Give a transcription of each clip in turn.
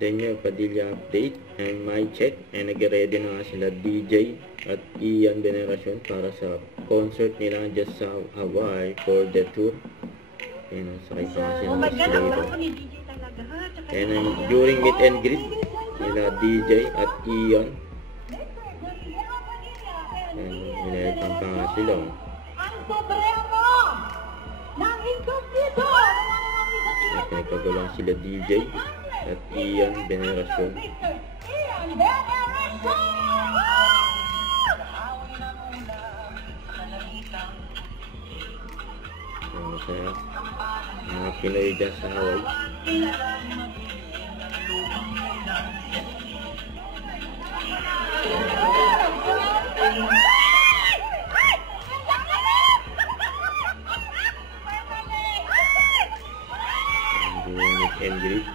Daniel Padilla update and my check, and nag-ready na nga sila DJ at Ian Veneracion para sa concert nila just sa Hawaii for the tour. Ayan, sakay pa nga sila ng escalator. And during meet and greet nila DJ at Ian, and nilaitang pa nga sila. At nagkagulang sila DJ at Ian Veneracion. Masaya mga Pinoy dyan sa Hawaii. Doing meet and greet.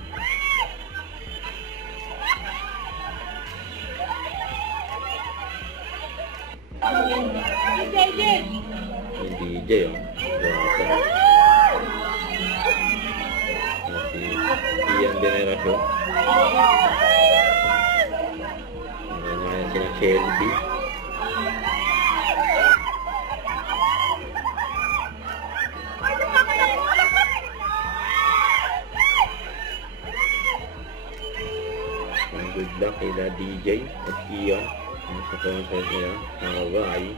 Yung DJ, guwapo. Si Ian Veneracion. Ngayon sila Shelby. Good luck kila DJ at Ian sa concert nila sa Hawaii.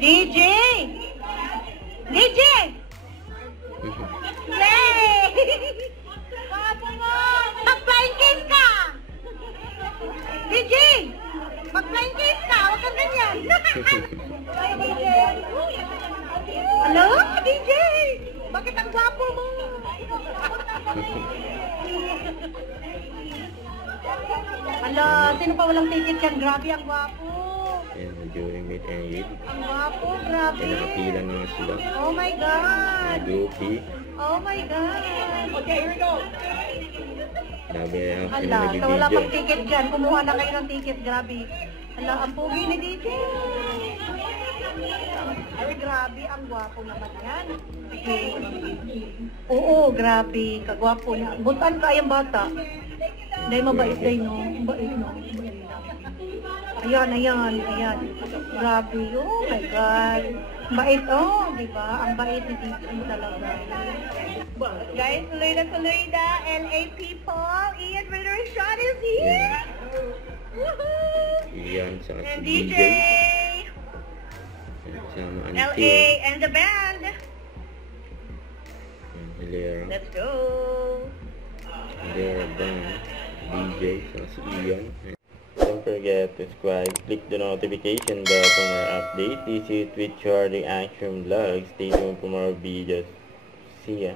DJ! DJ! Yay! Mag-flying kiss ka! DJ! Mag-flying kiss ka! Huwag kang ganyan! Hello? DJ! Bakit ang gwapo mo? Hala, sino pa walang ticket yan? Grabe, ang gwapo. During meet and greet. Ang gwapo, grabe. Nakapila na sila. Oh my God. Goofy. Oh my God. Okay, here we go. Grabe na Hala, sila so wala nag-video. pang ticket dyan. Kumuha na kayo ng ticket. Grabe. Hala, ang pugi ni DJ. Ay, grabe. Ang gwapo naman yan. Oo, grabe. Kagwapo niya. Butan ka yung bata. Dahil mabait dahil, no? Mabait, no? Ayan, ayan, ayan. Grabe, oh my God. Bait, oh, di ba? Ang bait ni DJ talaga. Guys, tuloy na, LA people. Ian Veneracion is here. Woohoo! Ian sa And DJ. DJ. Sama LA and the band. Hilera. Let's go. Hilera band. DJ sa si Ian. Don't forget to subscribe, click the notification bell for more updates. This is Twitch Harding Action Vlog. Stay tuned for more videos. See ya.